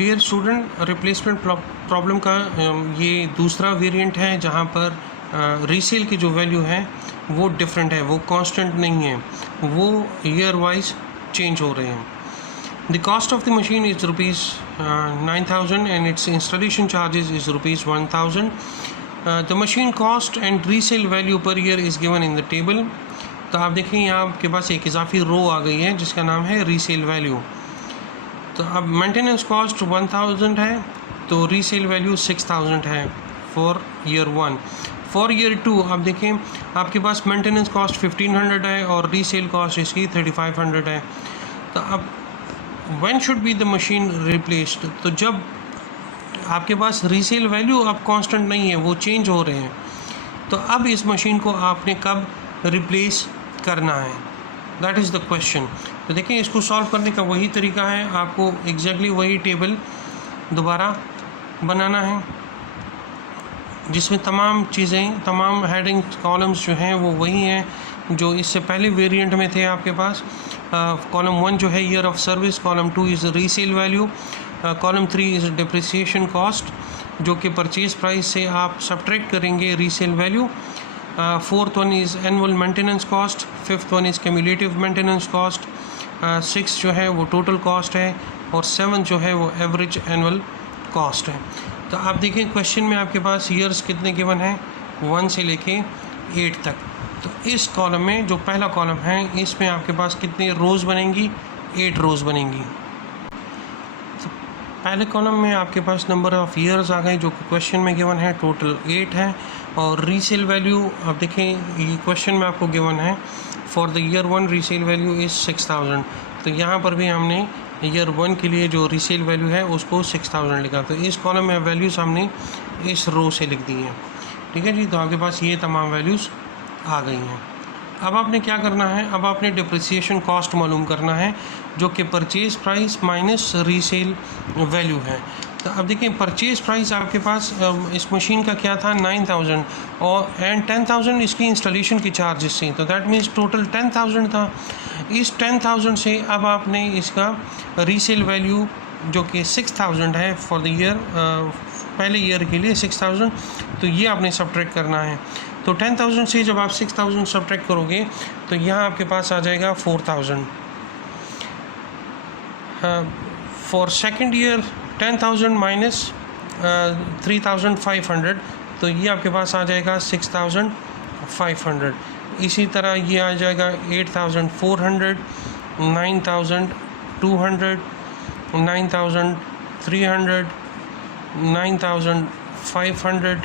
Dear student, replacement problem का ये दूसरा वेरिएंट है जहाँ पर रीसेल की जो वैल्यू है वो डिफरेंट है, वो कांस्टेंट नहीं है, वो ईयर वाइज चेंज हो रहे हैं। The cost of the machine is ₹9,000 and it's installation charges is ₹1,000। The machine cost and resale value per year is given in the table. तो आप देखें यहाँ आपके पास एक इजाफी रो आ गई है जिसका नाम है रीसेल वैल्यू। तो अब मेंटेनेंस कॉस्ट 1,000 है तो रीसेल वैल्यू 6,000 है फॉर ईयर 1। फॉर ईयर 2 आप देखें आपके पास मेंटेनेंस कॉस्ट 1,500 है और रीसेल कॉस्ट इसकी 3,500 है। तो अब when should be the machine replaced, तो जब आपके पास रीसेल वैल्यू अब कांस्टेंट नहीं है, वो चेंज हो रहे हैं, तो अब इस मशीन को आपने कब रिप्लेस करना है, दैट इज़ द क्वेश्चन। तो देखिए इसको सॉल्व करने का वही तरीका है, आपको एग्जैक्टली वही टेबल दोबारा बनाना है जिसमें तमाम चीज़ें, तमाम हेडिंग कॉलम्स जो हैं वो वही हैं जो इससे पहले वेरिएंट में थे आपके पास। कॉलम 1 जो है year of service, column 2 is resale value, column 3 is depreciation cost जो कि परचेज प्राइस से आप सब्ट्रैक्ट करेंगे resale value. Fourth one is annual maintenance cost, fifth one is cumulative maintenance cost, 6 जो है वो टोटल कॉस्ट है और 7 जो है वो एवरेज एनुअल कॉस्ट है। तो आप देखिए क्वेश्चन में आपके पास ईयर्स कितने गिवन हैं, 1 से लेके 8 तक। तो इस कॉलम में जो पहला कॉलम है इसमें आपके पास कितनी रोज़ बनेंगी, 8 रोज़ बनेंगी। तो पहले कॉलम में आपके पास नंबर ऑफ़ ईयर्स आ गए जो कि क्वेश्चन में गिवन है, टोटल 8 है। और रीसेल वैल्यू आप देखें ये क्वेश्चन में आपको गिवन है for the year 1 resale value is 6,000। तो यहाँ पर भी हमने ईयर 1 के लिए जो रीसेल वैल्यू है उसको 6,000 लिखा। तो इस कॉलम में वैल्यूज़ हमने इस रो से लिख दी हैं, ठीक है जी। तो आपके पास ये तमाम वैल्यूज़ आ गई हैं। अब आपने क्या करना है, अब आपने डिप्रिसिएशन कॉस्ट मालूम करना है जो कि purchase price minus resale value है। तो अब देखिए परचेज़ प्राइस आपके पास इस मशीन का क्या था, 9,000 और एंड 10,000 इसकी इंस्टॉलेशन की चार्जेस थी, तो दैट मीन्स टोटल 10,000 था। इस 10,000 से अब आपने इसका रीसेल वैल्यू जो कि 6,000 है फॉर द ईयर, पहले ईयर के लिए 6,000, तो ये आपने सब्ट्रैक्ट करना है। तो 10,000 से जब आप 6,000 सब्ट्रैक्ट करोगे तो यहाँ आपके पास आ जाएगा 4,000। फॉर सेकेंड ईयर 10,000 माइनस 3,500, तो ये आपके पास आ जाएगा 6,500। इसी तरह ये आ जाएगा 8,400, 9,200, 9,300, 9,500,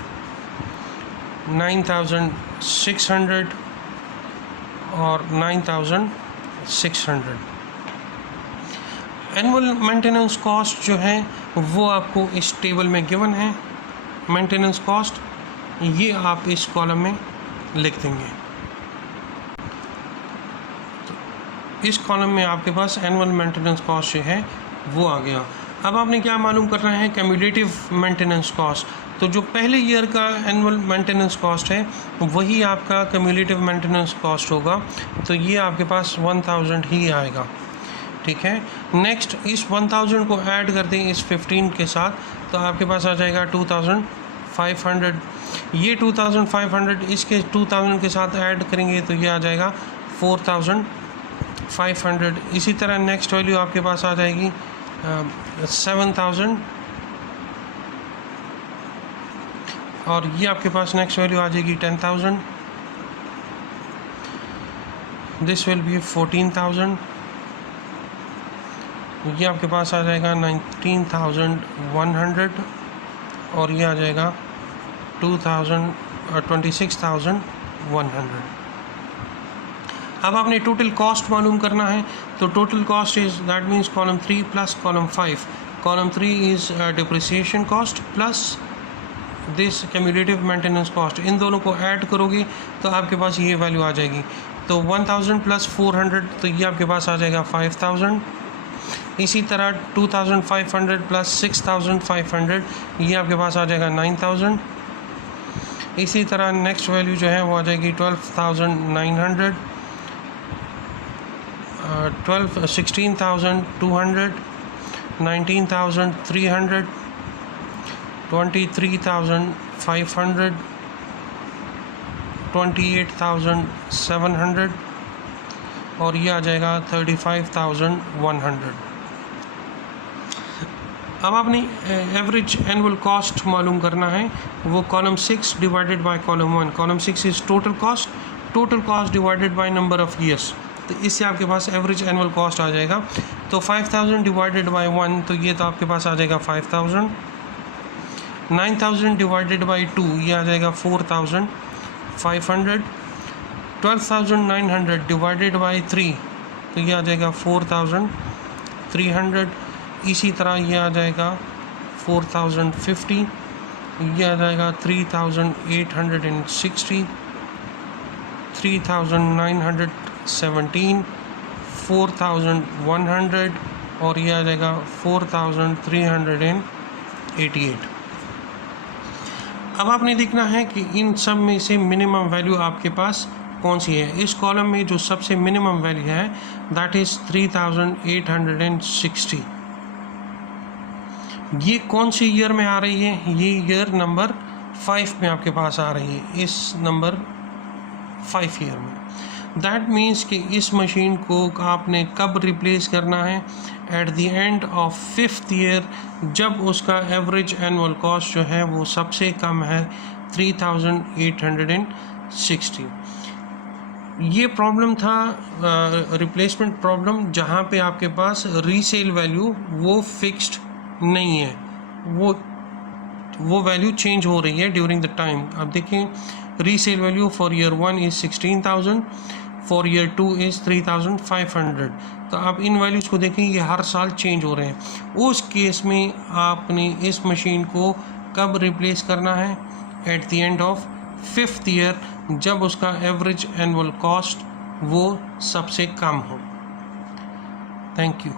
9,600 और 9,600। एनुअल मेंटेनेंस कॉस्ट जो है वो आपको इस टेबल में गिवन है। मेंटेनेंस कॉस्ट ये आप इस कॉलम में लिख देंगे। तो इस कॉलम में आपके पास एनुअल मेंटेनेंस कॉस्ट जो है वो आ गया। अब आपने क्या मालूम करना है, क्यूमुलेटिव मेंटेनेंस कॉस्ट। तो जो पहले ईयर का एनुअल मेंटेनेंस कॉस्ट है वही आपका क्यूमुलेटिव मेंटेनेंस कॉस्ट होगा, तो ये आपके पास 1,000 ही आएगा, ठीक है। नेक्स्ट इस 1,000 को ऐड कर दें इस 15 के साथ, तो आपके पास आ जाएगा 2,500। ये 2,500 इसके 2,000 के साथ ऐड करेंगे तो ये आ जाएगा 4,500। इसी तरह नेक्स्ट वैल्यू आपके पास आ जाएगी 7,000 और ये आपके पास नेक्स्ट वैल्यू आ जाएगी 10,000। This will be 14,000। ये आपके पास आ जाएगा 19,100 और ये आ जाएगा 26,100। अब आपने टोटल कॉस्ट मालूम करना है, तो total cost is that means column 3 plus column 5। Column 3 is depreciation cost plus this cumulative maintenance cost. इन दोनों को ऐड करोगे तो आपके पास ये वैल्यू आ जाएगी। तो 1,000 प्लस 400 तो ये आपके पास आ जाएगा 5,000। इसी तरह 2,500 प्लस 6,500 ये आपके पास आ जाएगा 9,000। इसी तरह नेक्स्ट वैल्यू जो है वो आ जाएगी 12,900, 16,200, 19,300, 23,500, 28,700 और ये आ जाएगा 35,100। अब आपने एवरेज एनुअल कॉस्ट मालूम करना है, वो column 6 divided by column 1। Column 6 is total cost divided by number of years, तो इससे आपके पास एवरेज एनुअल कॉस्ट आ जाएगा। तो 5,000 डिवाइडेड बाय 1, तो ये तो आपके पास आ जाएगा 5,000। 9,000 डिवाइडेड बाय 2, ये आ जाएगा 4,500। 12,900 डिवाइडेड बाय 3, तो ये आ जाएगा 4,300। इसी तरह ये आ जाएगा 4,050, ये आ जाएगा 3,860, 3,917, 4,100 और ये आ जाएगा 4,388। अब आपने देखना है कि इन सब में से मिनिमम वैल्यू आपके पास कौन सी है। इस कॉलम में जो सबसे मिनिमम वैल्यू है दैट इज़ 3,860। ये कौन सी ईयर में आ रही है? ये ईयर नंबर 5 में आपके पास आ रही है, इस नंबर 5 ईयर में। दैट मीन्स कि इस मशीन को आपने कब रिप्लेस करना है? At the end of 5th year, जब उसका एवरेज एनुअल कॉस्ट जो है वो सबसे कम है 3,860। ये प्रॉब्लम था रिप्लेसमेंट प्रॉब्लम, जहाँ पे आपके पास रीसेल वैल्यू वो फिक्स्ड नहीं है, वो वैल्यू चेंज हो रही है ड्यूरिंग द टाइम। अब देखें, resale value for year 1 is 16,000, for year 2 is 3,500। तो आप इन वैल्यूज़ को देखें, ये हर साल चेंज हो रहे हैं। उस केस में आपने इस मशीन को कब रिप्लेस करना है? At the end of 5th year, जब उसका एवरेज एनुअल कॉस्ट वो सबसे कम हो। Thank you.